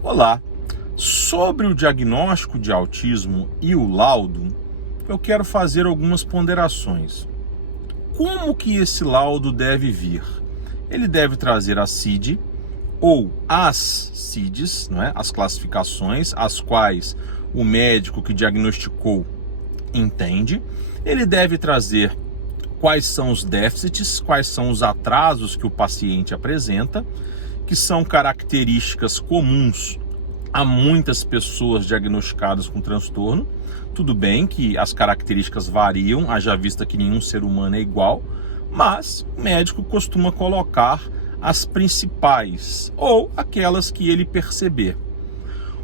Olá, sobre o diagnóstico de autismo e o laudo, eu quero fazer algumas ponderações. Como que esse laudo deve vir? Ele deve trazer a CID ou as CIDs, não é? As classificações, as quais o médico que diagnosticou entende. Ele deve trazer quais são os déficits, quais são os atrasos que o paciente apresenta, que são características comuns a muitas pessoas diagnosticadas com transtorno. Tudo bem que as características variam, haja vista que nenhum ser humano é igual, mas o médico costuma colocar as principais ou aquelas que ele perceber.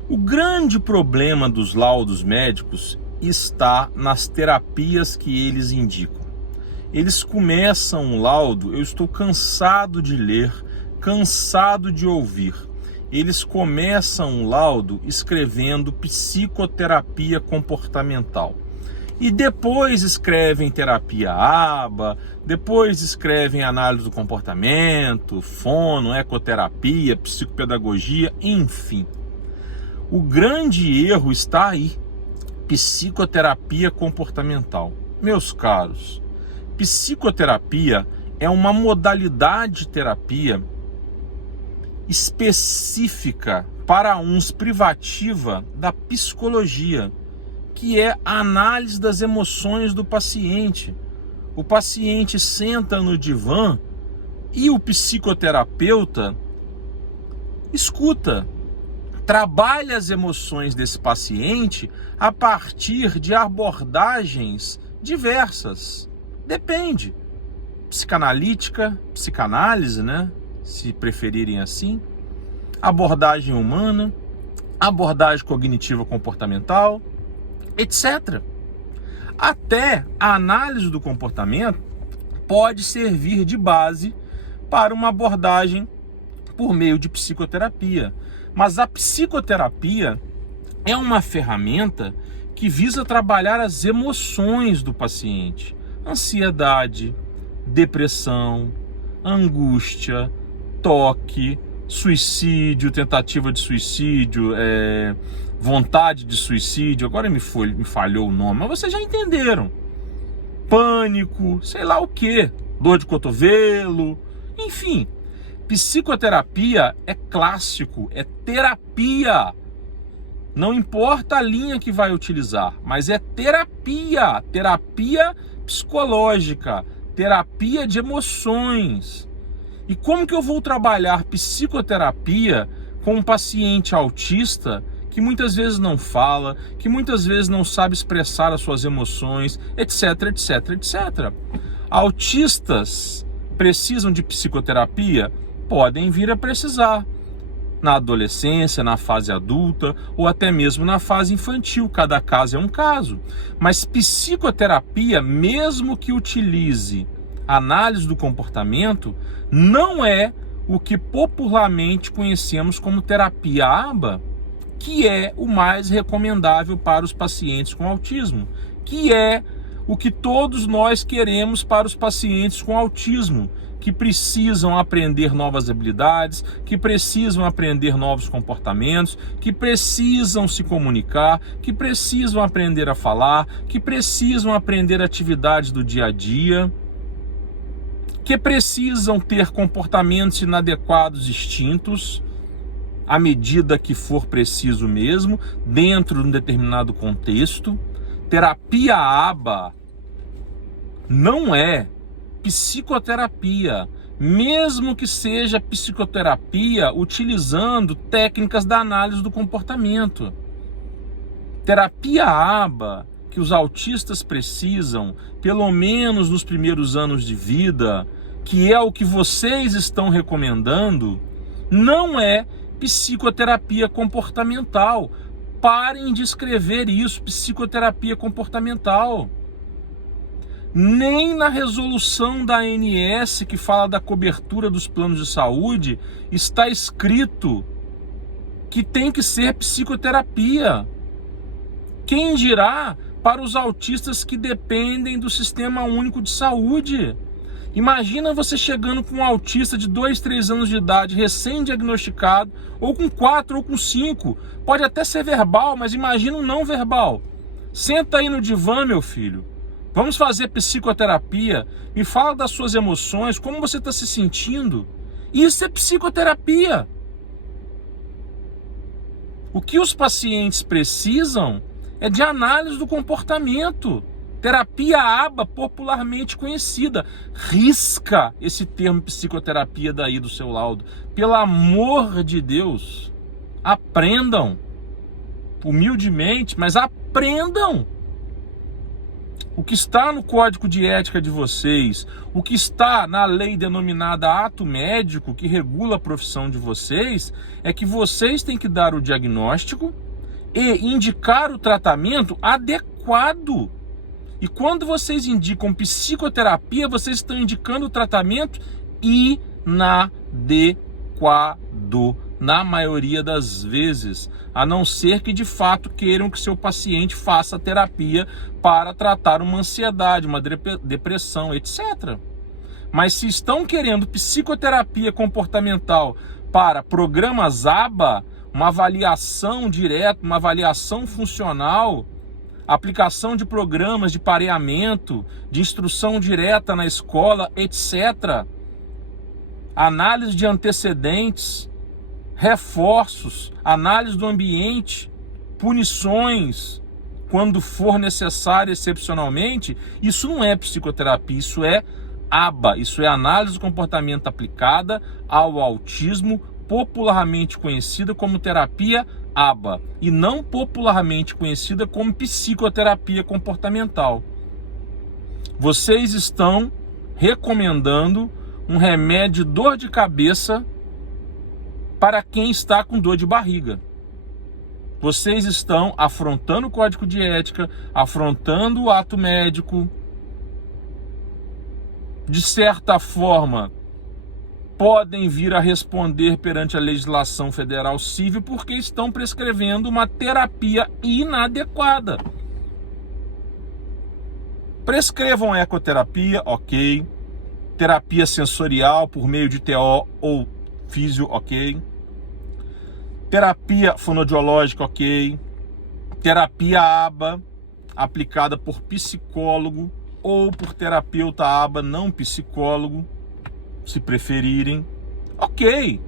O grande problema dos laudos médicos está nas terapias que eles indicam. Eles começam um laudo, eu estou cansado de ler, cansado de ouvir. Eles começam um laudo escrevendo psicoterapia comportamental. E depois escrevem terapia ABA, depois escrevem análise do comportamento, fono, ecoterapia, psicopedagogia, enfim. O grande erro está aí, psicoterapia comportamental. Meus caros, psicoterapia é uma modalidade de terapia específica para uns privativa da psicologia, que é a análise das emoções do paciente. O paciente senta no divã e o psicoterapeuta escuta, trabalha as emoções desse paciente a partir de abordagens diversas. Depende. Psicanalítica, psicanálise, né? Se preferirem assim. Abordagem humana, abordagem cognitiva comportamental, etc. Até a análise do comportamento pode servir de base para uma abordagem por meio de psicoterapia. Mas a psicoterapia é uma ferramenta que visa trabalhar as emoções do paciente. Ansiedade, depressão, angústia, toque, suicídio, tentativa de suicídio, vontade de suicídio, agora me falhou o nome, mas vocês já entenderam. Pânico, sei lá o que, dor de cotovelo, enfim. Psicoterapia é clássico, é terapia. Não importa a linha que vai utilizar, mas é terapia, terapia psicológica, terapia de emoções. E como que eu vou trabalhar psicoterapia com um paciente autista que muitas vezes não fala, que muitas vezes não sabe expressar as suas emoções, etc, etc, etc. Autistas precisam de psicoterapia? Podem vir a precisar. Na adolescência, na fase adulta ou até mesmo na fase infantil. Cada caso é um caso. Mas psicoterapia, mesmo que utilize análise do comportamento, não é o que popularmente conhecemos como terapia ABA, que é o mais recomendável para os pacientes com autismo, que é o que todos nós queremos para os pacientes com autismo, que precisam aprender novas habilidades, que precisam aprender novos comportamentos, que precisam se comunicar, que precisam aprender a falar, que precisam aprender atividades do dia a dia, que precisam ter comportamentos inadequados extintos, à medida que for preciso mesmo, dentro de um determinado contexto. Terapia ABA não é psicoterapia, mesmo que seja psicoterapia utilizando técnicas da análise do comportamento. Terapia ABA, que os autistas precisam, pelo menos nos primeiros anos de vida, que é o que vocês estão recomendando, não é psicoterapia comportamental. Parem de escrever isso, psicoterapia comportamental. Nem na resolução da ANS, que fala da cobertura dos planos de saúde, está escrito que tem que ser psicoterapia. Quem dirá para os autistas que dependem do Sistema Único de Saúde? Imagina você chegando com um autista de 2, 3 anos de idade, recém-diagnosticado, ou com 4 ou com 5. Pode até ser verbal, mas imagina um não verbal. Senta aí no divã, meu filho. Vamos fazer psicoterapia. Me fala das suas emoções, como você está se sentindo. Isso é psicoterapia. O que os pacientes precisam é de análise do comportamento. Terapia ABA, popularmente conhecida. Risca esse termo psicoterapia daí do seu laudo. Pelo amor de Deus, aprendam. Humildemente, mas aprendam. O que está no código de ética de vocês, o que está na lei denominada ato médico, que regula a profissão de vocês, é que vocês têm que dar o diagnóstico e indicar o tratamento adequado. E quando vocês indicam psicoterapia, vocês estão indicando o tratamento inadequado, na maioria das vezes, a não ser que de fato queiram que seu paciente faça terapia para tratar uma ansiedade, uma depressão, etc. Mas se estão querendo psicoterapia comportamental para programas ABA, uma avaliação direta, uma avaliação funcional, aplicação de programas de pareamento, de instrução direta na escola, etc. Análise de antecedentes, reforços, análise do ambiente, punições, quando for necessário excepcionalmente, isso não é psicoterapia, isso é ABA, isso é análise do comportamento aplicada ao autismo, popularmente conhecida como terapia ABA, e não popularmente conhecida como psicoterapia comportamental. Vocês estão recomendando um remédio de dor de cabeça para quem está com dor de barriga. Vocês estão afrontando o código de ética, afrontando o ato médico. De certa forma, podem vir a responder perante a legislação federal civil porque estão prescrevendo uma terapia inadequada. Prescrevam ecoterapia, ok. Terapia sensorial por meio de TO ou físio, ok. Terapia fonodiológica, ok. Terapia ABA, aplicada por psicólogo ou por terapeuta ABA não psicólogo, se preferirem, ok.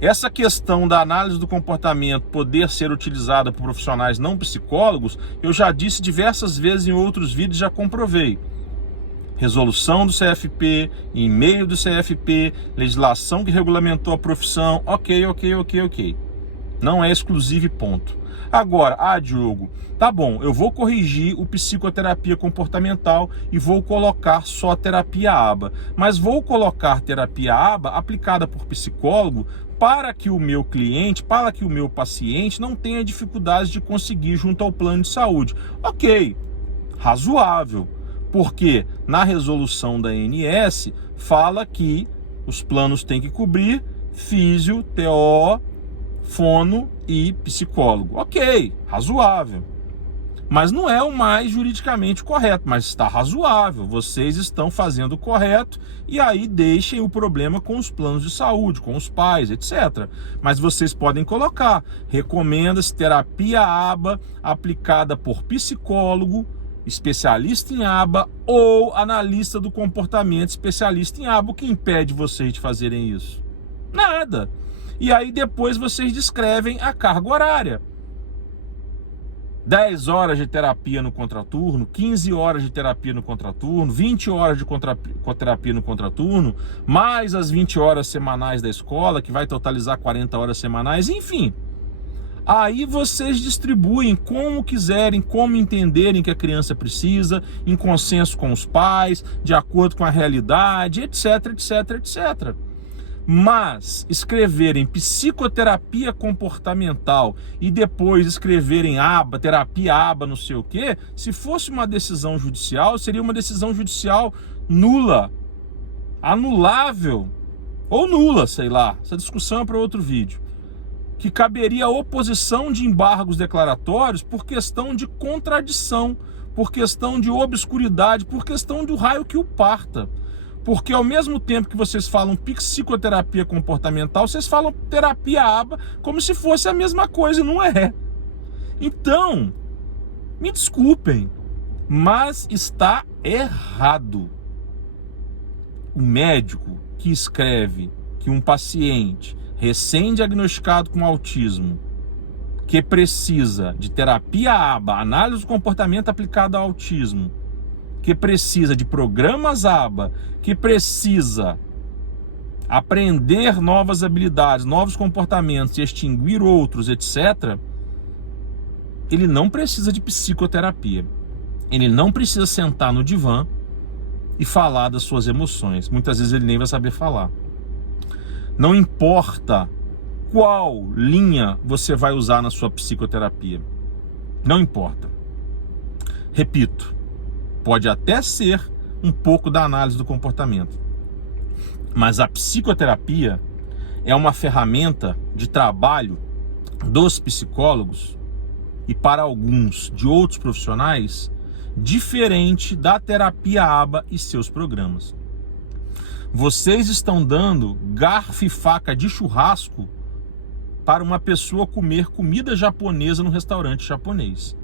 Essa questão da análise do comportamento poder ser utilizada por profissionais não psicólogos, eu já disse diversas vezes em outros vídeos, já comprovei. Resolução do CFP, e-mail do CFP, legislação que regulamentou a profissão, ok. Não é exclusivo e ponto. Agora, Diogo, tá bom, eu vou corrigir o psicoterapia comportamental e vou colocar só terapia ABA. Mas vou colocar terapia ABA aplicada por psicólogo para que o meu cliente, para que o meu paciente não tenha dificuldades de conseguir junto ao plano de saúde. Ok, razoável. Porque na resolução da ANS fala que os planos têm que cobrir físio, TO, fono e psicólogo. Ok, razoável. Mas não é o mais juridicamente correto, mas está razoável. Vocês estão fazendo o correto e aí deixem o problema com os planos de saúde, com os pais, etc. Mas vocês podem colocar, recomenda-se terapia ABA aplicada por psicólogo, especialista em ABA ou analista do comportamento, especialista em ABA. O que impede vocês de fazerem isso? Nada. E aí depois vocês descrevem a carga horária. 10 horas de terapia no contraturno, 15 horas de terapia no contraturno, 20 horas de terapia no contraturno, mais as 20 horas semanais da escola, que vai totalizar 40 horas semanais, enfim. Aí vocês distribuem como quiserem, como entenderem que a criança precisa, em consenso com os pais, de acordo com a realidade, etc. Mas escreverem psicoterapia comportamental e depois escreverem ABA, terapia ABA, não sei o quê, se fosse uma decisão judicial, seria uma decisão judicial nula, anulável, ou nula, sei lá. Essa discussão é para outro vídeo. Que caberia a oposição de embargos declaratórios por questão de contradição, por questão de obscuridade, por questão do raio que o parta. Porque ao mesmo tempo que vocês falam psicoterapia comportamental, vocês falam terapia ABA como se fosse a mesma coisa, e não é. Então, me desculpem, mas está errado. O médico que escreve que um paciente recém-diagnosticado com autismo, que precisa de terapia ABA, análise do comportamento aplicada ao autismo, que precisa de programas ABA, que precisa aprender novas habilidades, novos comportamentos e extinguir outros, etc., ele não precisa de psicoterapia. Ele não precisa sentar no divã e falar das suas emoções. Muitas vezes ele nem vai saber falar. Não importa qual linha você vai usar na sua psicoterapia. Não importa. Repito, pode até ser um pouco da análise do comportamento. Mas a psicoterapia é uma ferramenta de trabalho dos psicólogos e, para alguns de outros profissionais, diferente da terapia ABA e seus programas. Vocês estão dando garfo e faca de churrasco para uma pessoa comer comida japonesa no restaurante japonês.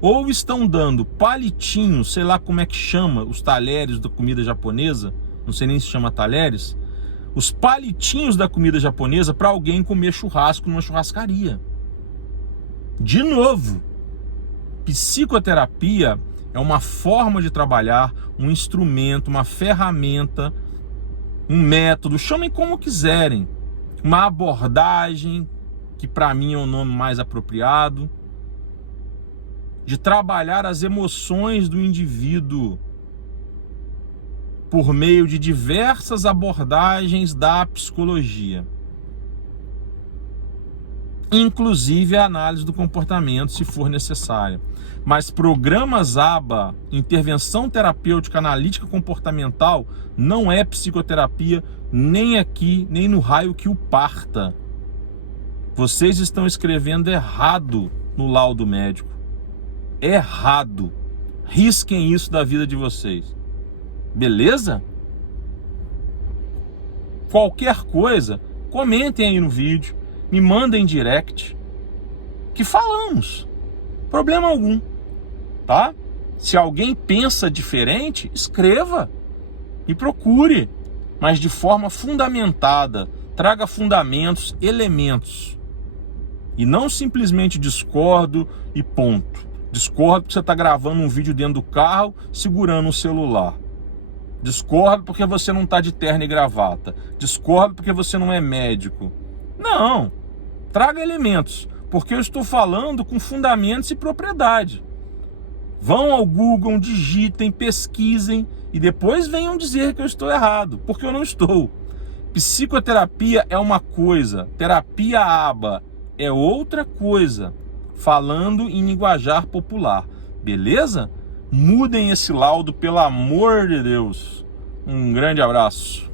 Ou estão dando palitinhos, sei lá como é que chama, os talheres da comida japonesa, não sei nem se chama talheres, os palitinhos da comida japonesa para alguém comer churrasco numa churrascaria. De novo, psicoterapia é uma forma de trabalhar, um instrumento, uma ferramenta, um método, chamem como quiserem, uma abordagem, que para mim é o nome mais apropriado, de trabalhar as emoções do indivíduo por meio de diversas abordagens da psicologia, inclusive a análise do comportamento, se for necessária. Mas programas ABA, intervenção terapêutica analítica comportamental, não é psicoterapia, nem aqui, nem no raio que o parta. Vocês estão escrevendo errado no laudo médico. Errado. Risquem isso da vida de vocês. Beleza? Qualquer coisa, comentem aí no vídeo, me mandem direct, que falamos. Problema algum, tá? Se alguém pensa diferente, escreva e procure, mas de forma fundamentada. Traga fundamentos, elementos. E não simplesmente discordo e ponto. Discordo porque você está gravando um vídeo dentro do carro, segurando um celular. Discordo porque você não está de terno e gravata. Discordo porque você não é médico. Não. Traga elementos, porque eu estou falando com fundamentos e propriedade. Vão ao Google, digitem, pesquisem e depois venham dizer que eu estou errado, porque eu não estou. Psicoterapia é uma coisa, terapia ABA é outra coisa, falando em linguajar popular, beleza? Mudem esse laudo, pelo amor de Deus. Um grande abraço.